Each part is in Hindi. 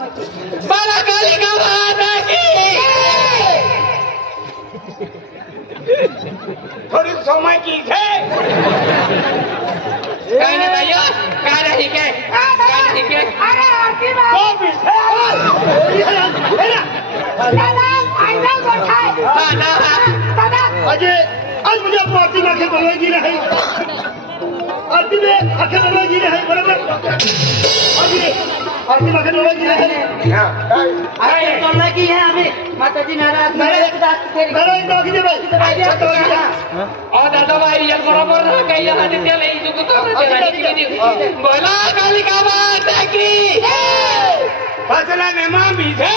बाला काली का माता की थोड़ी समय की है कहने भैया कह रही के अरे आरती में वो भी है दादा फाइनल बैठा है दादा अजय आज मुझे अपनी आरती में आंखें बनवाई रही आरती में आंखें बनवाई रही बराबर आरती में आंखें बनवाई रही अरे बोलना की है अभी माता जी नाराज मेरे एक साथ तेरी मेरा एक बाकी दे भाई और दादा भाई ये बराबर रहा कहीं यहाँ से चले इधर को बोला काली का माता की फसला ने मां भी है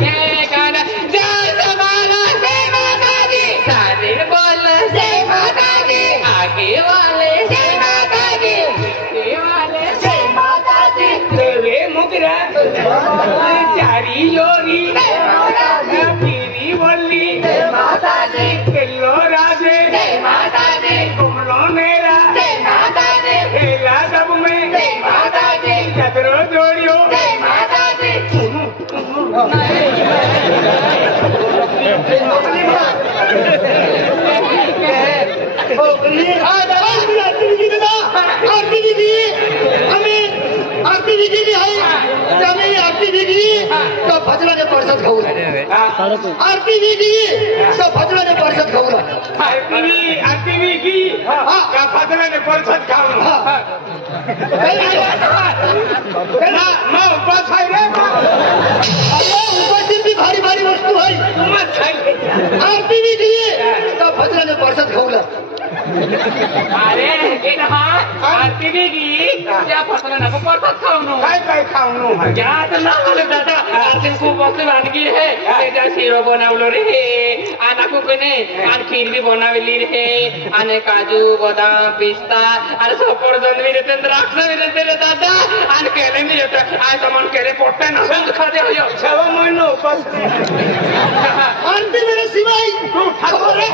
ये गाना जय जमाना जय माता दी सारे बोल जय माता दी आगे वाले जय माता दी पीछे वाले जय माता दी देवे मुकरा चारी योरी पीरी बोली जय माता दी किलो राजे जय माता दी कुमलो मेरा जय माता दी खेला सब में जय माता दी चतरो जोड़ियो जय माता दी भजला ने परिषद खाऊ आरती भी की तो भजला ने परिषद खाऊ आरती भी की का भजला ने परिषद खाऊ ना मैं उपवास है रे उपवास भी भारी भारी वस्तु है आरती भी की तो भजला ने परिषद खाऊ अरे लेकिन हाँ आरती भी की क्या फसला ना परसाद खाऊं काय खाऊ क्या तो ना बोले दादा आरती को बहुत वानगी है तेजा शिरो बनावलो रे आना को कने आन खीर भी बनावेली रे आने काजू बादाम पिस्ता अरे सफरजन भी रहते द्राक्ष भी रहते रे दादा आन केले भी रहते आज तो मन केले पोटे ना संग खा दे हो 6 महीनों उपवास आरती मेरे सिवाय तू ठाकुर रे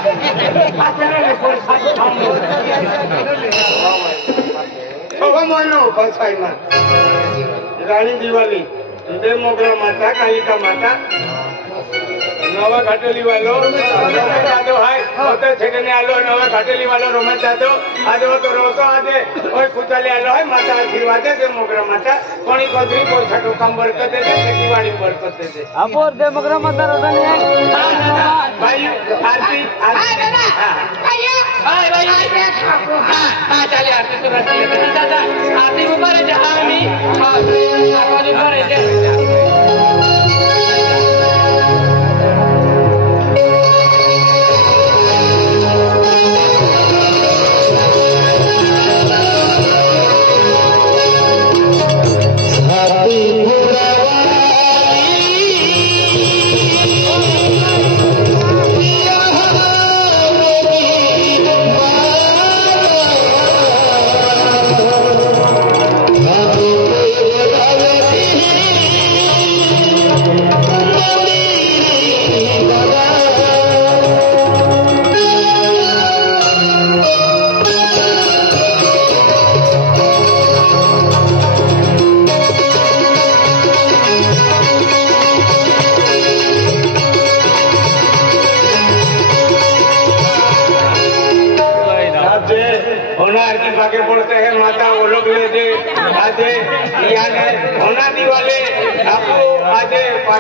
महीनों उपवास है ना रानी दिवाली मोगरा माता कालिका माता नवा घाटोली वालो रोमेश यादव है होते छेड़ने आलो नवा घाटोली वालो रोमेश यादव आज वो तो रोतो आज ओए कुचाले आलो है माता आशीर्वाद दे मोगरा माता कोणी कोदरी को छटो कम बरकत दे खेतीवाड़ी बरकत दे अब और दे मगरा माता रोता नहीं है भाई आरती हाय दादा भैया हाय भाई हां चले आरती तो रखी है दादा आरती ऊपर है जहानी हां आवाज ऊपर है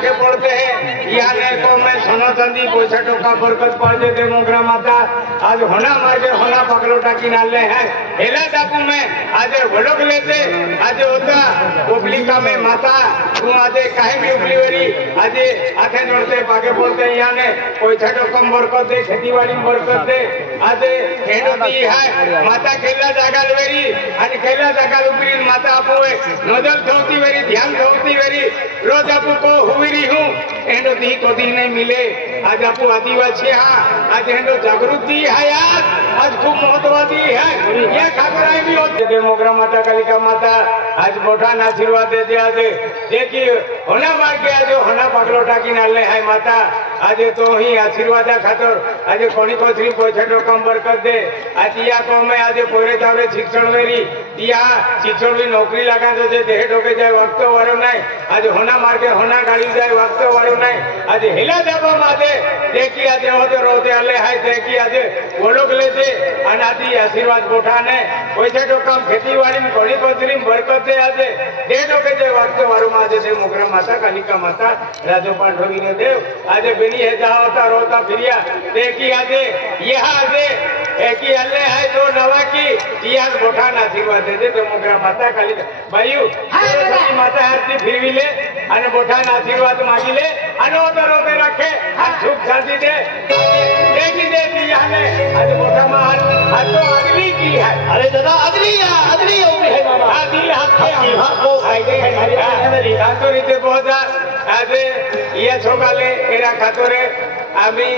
आगे पढ़ते हैं यहाँ को मैं सोना चांदी पैसा टोका बरकत पड़ दे मोगरा माता आज होना मार्गे होना पकड़ोटा किनारे हैं हेला डाकू में आज भड़क लेते आज होता उपलिका में माता तू आज काहे भी उपली वरी आज हाथे जोड़ते पागे पड़ते यहाँ ने पैसा टोकम बरकत दे खेती बाड़ी बरकत दे आज हेडोती है माता खेला जागा वेरी आज खेला जागा उपरी माता आपू नजर थोती वेरी ध्यान थोती वेरी रोज आपू को हुई हूँ एंडो दी को दी नहीं मिले आज आपू आदिवासी हाँ आज एंडो जागृति है यार आज खूब महत्ववादी है ये खाकराई भी होती है मोगरा माता कालिका माता आज मोटा आशीर्वाद दे दिया आज देखिए होना मार के आज होना पगलोटा की नाले है माता आज तो ही आशीर्वाद खातर आज कोणी कोसरी पैसा काम बरकत दे आज या को में आज पोरे जावरे शिक्षण मेरी या शिक्षण भी नौकरी लगा तो जे देह ढोके जाए वक्त वारो नहीं आज होना मार के होना गाड़ी जाए वक्त वारो नहीं आज हिला जाबा मादे देखी आज होते रोते अले है देखी आज वो लोग लेते अनादि आशीर्वाद बोठाने पैसा तो काम खेती वाली में कोणी कोसरी बरकत दे आज देह ढोके जाए वक्त वारो मादे दे मुगरा माता कालिका माता राजो पांडवी ने देव आज बेनी है जहाँ होता रोता फिरिया देखी आज यहाँ आज एक ही अल्ले है तो नवा की यहाँ बोठान आशीर्वाद दे दे तो मुगरा माता कालिका भाईओ सरस्वती माता आरती फिरवी ले अने बोठान आशीर्वाद मांगी ले अनोतर रोते रखे और सुख शांति दे देखी देखी यहाँ आज बोठा मार आज तो अगली की है अरे दादा अगली होगी है मामा अगली हाथ तो रीते बहुत आज ये छोकाले एरा खातोरे अभी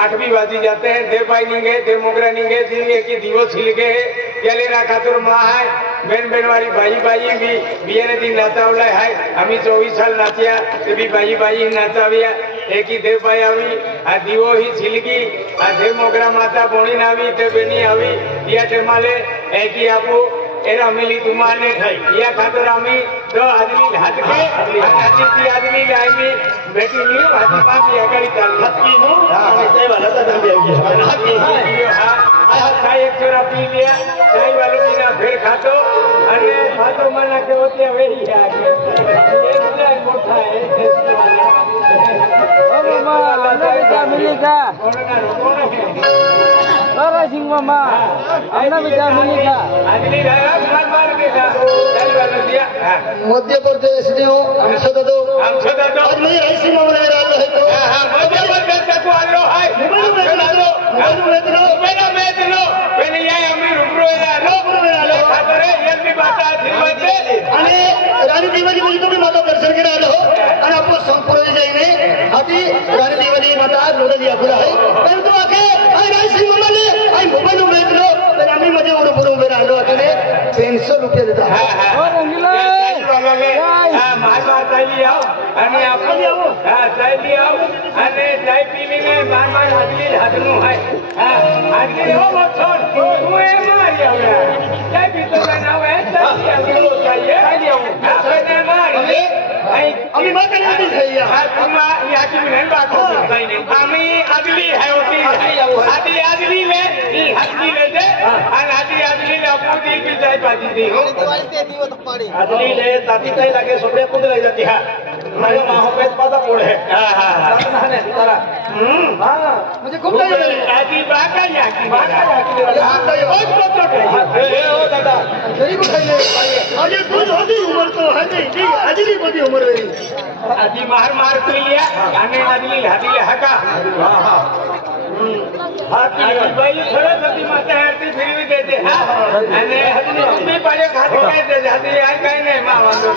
8वीं बाजी जाते हैं देव भाई निंगे देव मोगरा निंगे की दीवो छिल गए केले रा खातुर माँ है बेन वाली भाई भी बिये दिन नाचावला है हमी 24 साल नाचिया तो भी भाई नाचाविया एक ही देव भाई आवी आ दीवो ही छिलगी आ देव मोगरा माता बोणी नावी ते बेनी आवी या टेमाले एक ही आपू एरा मिली तुम्हारे या खातर आमी तो आदमी हाथ के आदमी आदमी लाएंगे बेटी नहीं आदमी पास ये गाड़ी चल हत्ती नो ऐसे वाला तो दम दिया हत्ती हां आज चाय एक चोरा पी लिया चाय वालों की ना फिर खातो अरे बातों मना के होते वे ही आगे ये पूरा मोटा है ओ मामा ना मिलेगा अरे सिंह मामा अन्ना बेटा मिलेगा आदमी मार देगा चाय वालों दिया मध्य प्रदेश ने हमसे दो आज मैं ऐसी मामले में रहा है तो हां मध्य प्रदेश को आ लो है मेरा बेच लो मैंने ये अमीर रुपरो लो खातर ये भी बात आशीर्वाद दे आणि राणी देवाली म्हणजे तुम्ही माता दर्शन करायला हो आणि आपण संपूर्ण जाईने आधी राणी देवाली माता लोडली आपला आहे परंतु आगे आई राई सिंह मामाने आई मोबाईल उभेलो तर आम्ही मध्ये उभे राहिलो आतने 500 रुपये देता ओ रंगीला माय चालली आओ आणि आपण चालली आओ आणि चाय पीने मार हातली हातनु है आदमी हो छोड़ तू ए मार आवे चाय पीतो का नाव है चाय चाहिए आपने मार आम्ही माता नाही भैया तुम्हा याची नाही बात आम्ही अगली है होती अगली ले हत्ती ले दे आणि अगली ले अपूर्ती की चाय पाजी दी हो आदली ले ताती काही लागे सोबडे कुठे लई जाती हा माझ्या माहोपेत पादा पुढे हां म्हणजे खूप काही आजी बाका याकी ओ दादा जरी को खाइले अरे तू होती उम्र तो है नहीं आदली बड़ी उम्र मेरी आजी मार तो लिया आणि आदली हादीले हका भाई सरस्वती माता आरती फिरवी देते आणि तुम्ही पाडे खाते काय ते जाते काय नाही मा वांदो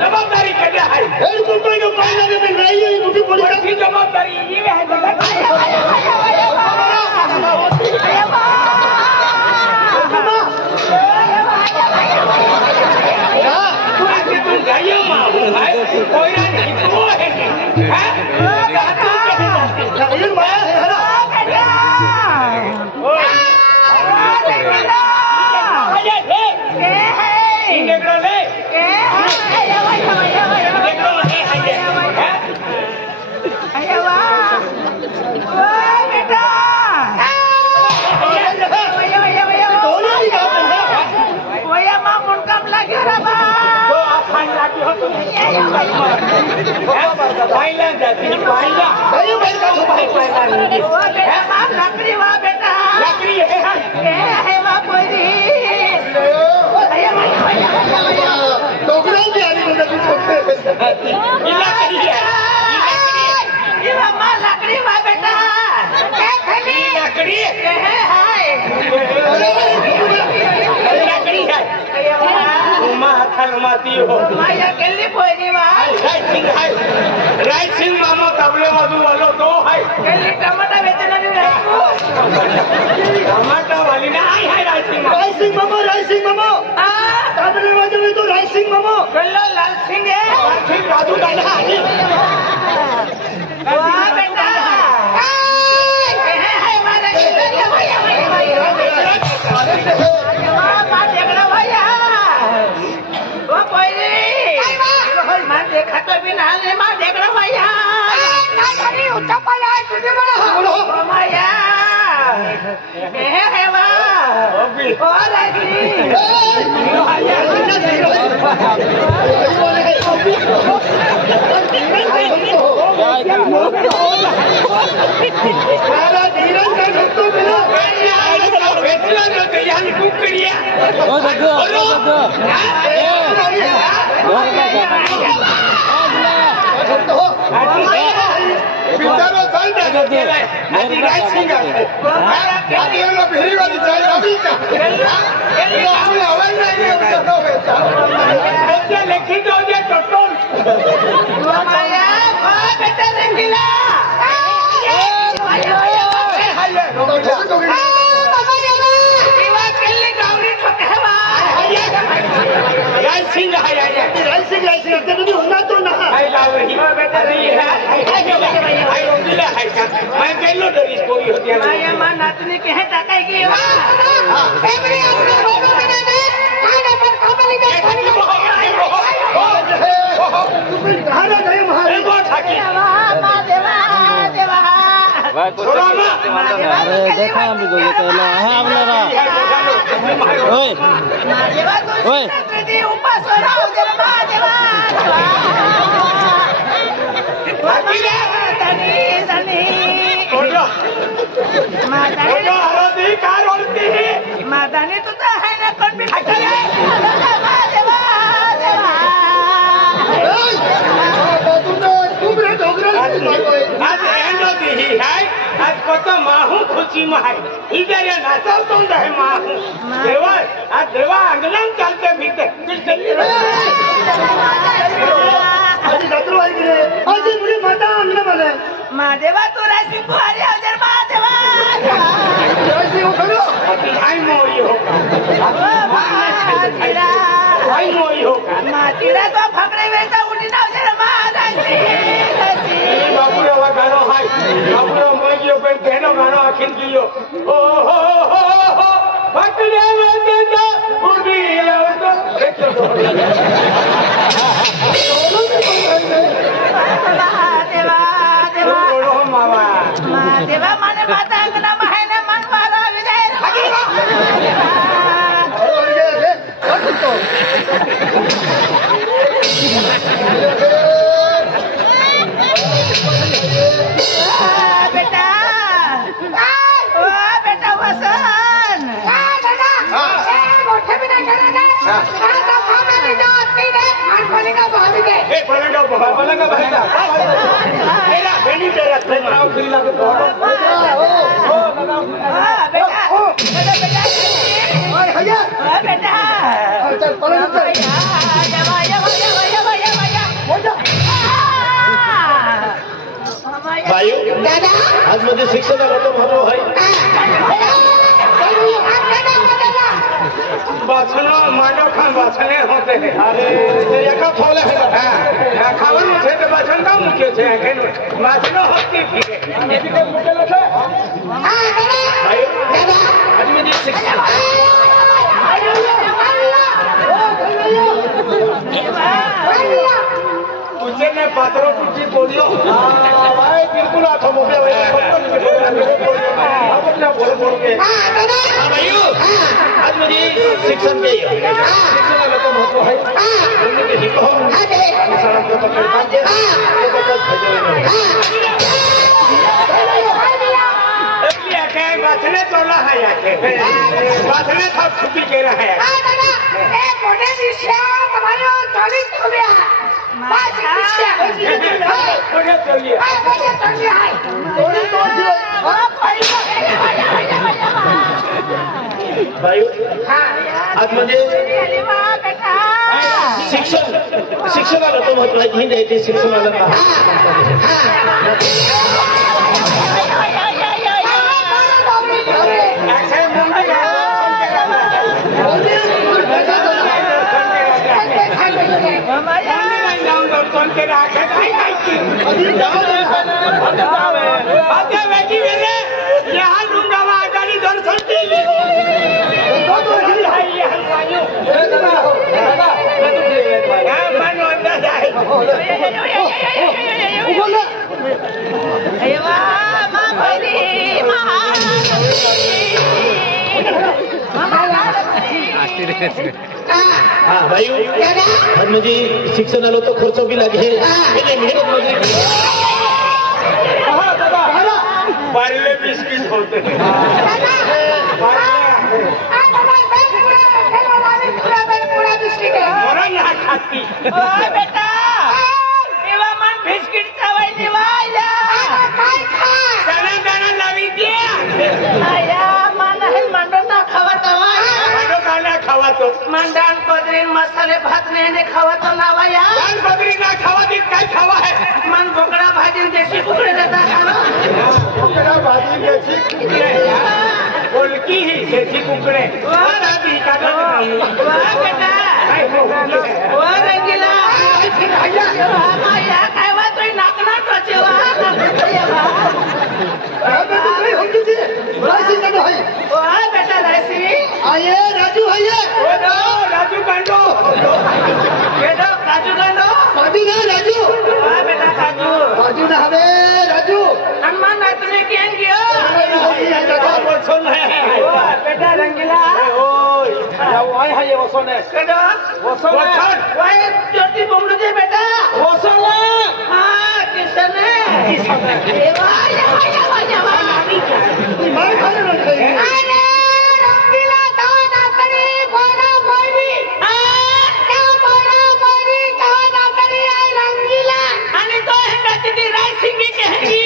जबाबदारी कदा है जबाबदारी ये है तुम जाइयो कोई नहीं वो है पहिला जाती पहिला भाई भाई का पहिला लकड़ी वाह बेटा लकड़ी है वाह कोई डोगरा भी आने को नहीं छोड़ते लकड़ी है लकड़ी वाह बेटा लकड़ी लकड़ी है उमा थलमाती हो माया केली पोयनी वाह राइट सिंह मामा तबले मधु वालो दो है केली टमाटा बेचना नहीं टमाटर वाली ना आई है राइट सिंह राय सिंह मामा ताबले वाजे में तो राय सिंह मामा कल्लो लाल सिंह है फिर राजू दादा वाह बेटा देखा तो भी ना ले मां देख रहा भैया नहीं उठा पाया तुझे बड़ा भैया है वाह और होना तो ना मैं गैलो डरी कोई होती है मां नातनी के है टाकाएगी देखा हम भी माताने तो है ना पण भी आज एंड होती ही है आज कत माहू खुशी में है इधर ये नाचल तो है माहू देवा आज देवा अंगलन चलते फिरते आज मुझे माता अंगना वाले महादेवा तू राशि कुमारी हजर महादेवा भाई मोई होगा भाई मोई होगा मातीरा तो फकड़े में तो उठी ना हजर महादासी बाबू रे गानो है बाबू रे मोई पे कहनो गानो आखिर कियो ओ हो फकड़े में तो उड़ी तो महादेवा माने माता अंगना महीने मन मारा विजय बेटा ओ बेटा वसन मोठे भी नहीं करना पलंगा भाई मेरा बेटी तेरा आओ खिला के बेटा बेटा चल पलंग भाई आज मुझे शिक्षा का तो भाव है बाछनो माडो खान बाछने होते हैं अरे एक फौले है हां खावन मुझे तो बाछन का मुख्य छे केन बाछनो होती थी मुझे लगे हां भाई आज मुझे शिक्षा तुझे ने पात्रों कुछ बोलियो भाई बिल्कुल आठो मोटे बोल के भाइयों आज मुझे शिक्षण के शिक्षण वाला तो महत्व है उन्हीं के हित हो सड़क को पकड़ के बचने तोला है याके बचने सब छुट्टी के रहा है ए मोटे दिशा तुम्हारे चली चलिया बात दिशा मोटे चलिए मोटे चलिया है थोड़ी तो भाइयों आज मुझे शिक्षण वाला तो महत्व है ही नहीं शिक्षण वाला यहाँ लूंगा आजादी दर्शन के लिए हाँ भाइयों आज मुझे शिक्षण वालों तो खर्चों भी लगे मेहनत मजदूरी बारले 20 होते हैं यहाँ खाती बेटा देवा मन बिस्किट खावाय देवाया दाना दाना लावी दिया आया मन है मंडन ना खावा तवा दाना खावा तो मंडन पदरीन मसाले भात ने खावा तो नावाया दान बकरी ना खावा दी काय खावा है मन बोकड़ा भाजी देसी कुकड़े देता खाना कुकड़ा भाजी देसी कुकड़े बोलकी ही देसी कुकड़े वाला भी काटा वाह बेटा वाह रंगीला माया खावा तो नाकना टचेवा वाह बेटा राशि आइए राजू आइए राजू कांडो बेटा काजू कांडो काजू ना राजू वाह बेटा काजू काजू ना हवे राजू हनुमान नाचने के गयो वसन है बेटा रंगीला वही है ये वसन है बेटा वसन वाह ज्योति बोमड़ू जे बेटा वसन हाँ किशन है वाह मैं खाने लग गई अरे रंगीला दाना करे बोना मोरी क्या बोना मोरी दाना करे आई रंगीला आणि तो है तिथे राय सिंगी कहेगी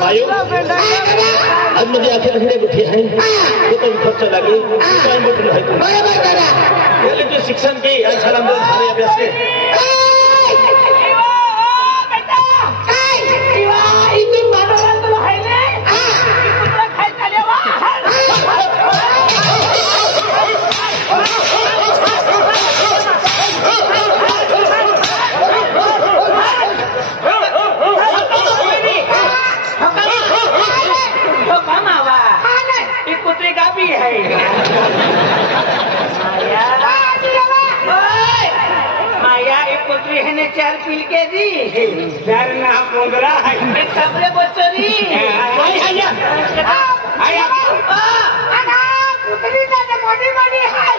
भाइयों आज मुझे आखिर रखने बैठे हैं वो तो खर्चा लगे टाइम बट है लेकिन शिक्षण की अच्छा नाम सारे अभ्यास के कुत्ते का भी है माया एक कुत्री है ने 4 पील के दी 4 ना 15 है एक कपड़े बच्चोरी वही है या आया कुत्री ना मोटी मोटी है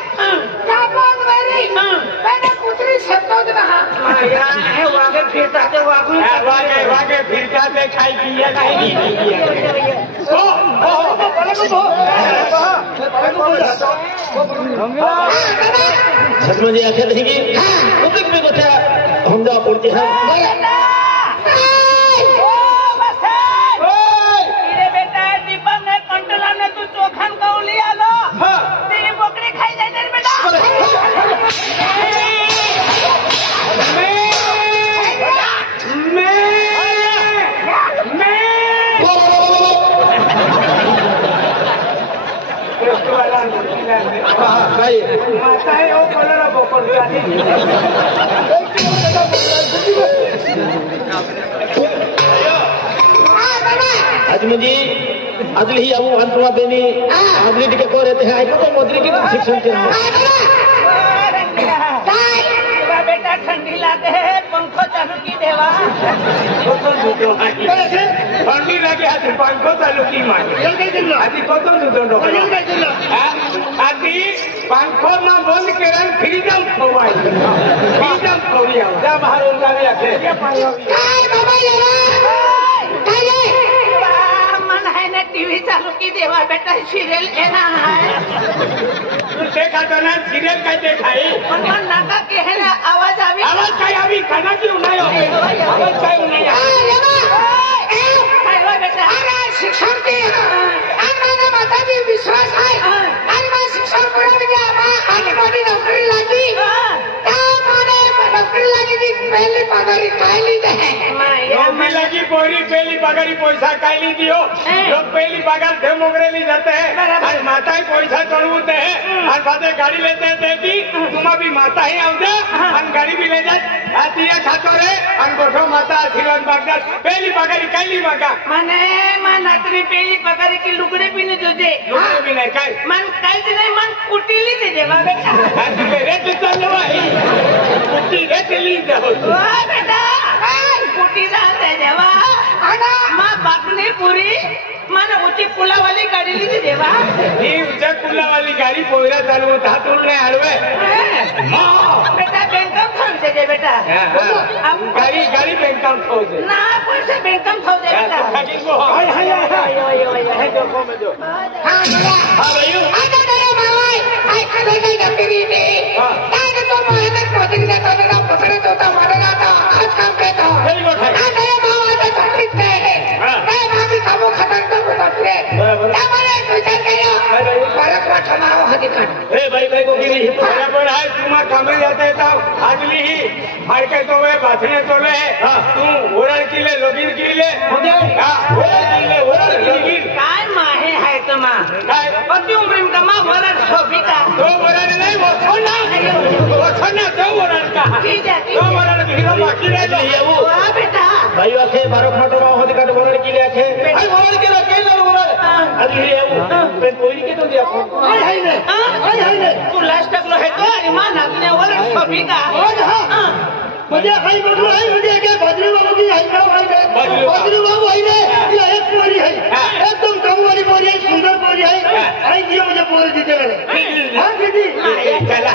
जापान मेरी मैंने कुत्री सत्तो ना माया है वागे फिरता ते वागे फिरता ते खाई किया नहीं ओ सच में आखिर रहेंगे उतक में बच्चा होंडा पड़ते हैं बेटा दीपक ने कंट्रोल ने तू चोखन का लिया लो तेरी बकरी खाई जाए बेटा माता है वो कलर बोकर आज मुझे अदली ही आऊँ अंतवा देनी अदली टिके को रहते हैं आइए तो मोदी की शिक्षण के देवा थंडी लगे आज पंखो चालू की मागे आधी कोतो जुतो आधी पंखो ना बंद केलं फ्रीडम खवाय फ्रीडम खवूया त्या महाराज गावी आखे मन है ना टीव्ही चालू की देवा बेटा सिरियल येणार आहे देखा तो ना सीरियल काय देखाई पण मन नाका के है ना आवाज आवी काय आवी खाना की उन्हाय आवाज काय उन्हाय काय हो बेटा अरे शिक्षण के आम्हाला माझा भी विश्वास आहे आणि मला शिक्षण पूर्ण गया आणि कोणी नोकरी लागली नौकरी लगी थी पहली पगारी खाई ली नौकरी लगी पहली पगारी पैसा खाई दियो लोग पहली पगार थे मोगरेली जाते हैं और माता ही पैसा चढ़ते हैं और बाद गाड़ी लेते हैं देती तुम अभी माता ही आओ दे और गाड़ी भी ले जाए आती है खातो रे और गोठो माता आशीर्वाद मांगता पहली पगारी खाई मांगा मने मन अतरी पहली पगारी की लुगड़े पीने तुझे लुगड़े भी नहीं खाए मन काहीच नाही मन कुटीली दे देवा बेटा रेट चालू आहे कुटी रेट ली जाओ बेटा कुटी दे देवा माँ बाकने पूरी मन ऊंची पुला वाली गाड़ी ली देवा ही ऊंचा पुला वाली गाड़ी पोयरा चालू होता तुल नहीं हलवे बेटा बैंकम थांबते दे बेटा गाड़ी गाड़ी बैंकम थांबते ना पैसे बैंकम थांबते बेटा हाय हाय हाय जो को में जो हां भैया आता तेरे मावाई आई कदे नहीं नौकरी ने ताकि तो मेहनत कोचिंग से तो मेरा पुत्र तो मरना था आज काम पे तो तेरे मावा तो तकलीफ है मैं भाभी सब खत्म कर बतरे हमारे विचार किया फरक रखना हो हकीकत ए भाई को की नहीं बराबर है तुम कामे जाते तो आजली ही भाई के तो वे बाथने तो ले तू ओरल की ले लोगिन की ले हां ओरल की ले ओरल लोगिन काय माहे है तुम्हा काय पति उम्र में कमा वरन सोफिका दो ओरल नहीं वो छोना दो ओरल का ठीक है दो ओरल हीरो बाकी रह लो वाह बेटा भाई आखे 12 फाटो मा होती काट बोलर की ले आखे भाई बोलर के रखे ना बोलर अरे ये मैं कोई के तो दिया हाय तू लास्ट तक लो है तो अरे मां नागने वरन सोफिका मुझे हाई बदलू है मुझे के बदलू बाबू की हाई ना भाई बदलू बाबू है ने ये एक बोरी है एकदम कम वाली बोरी है सुंदर बोरी है आई दियो मुझे बोरी दीजिए हां दीदी चला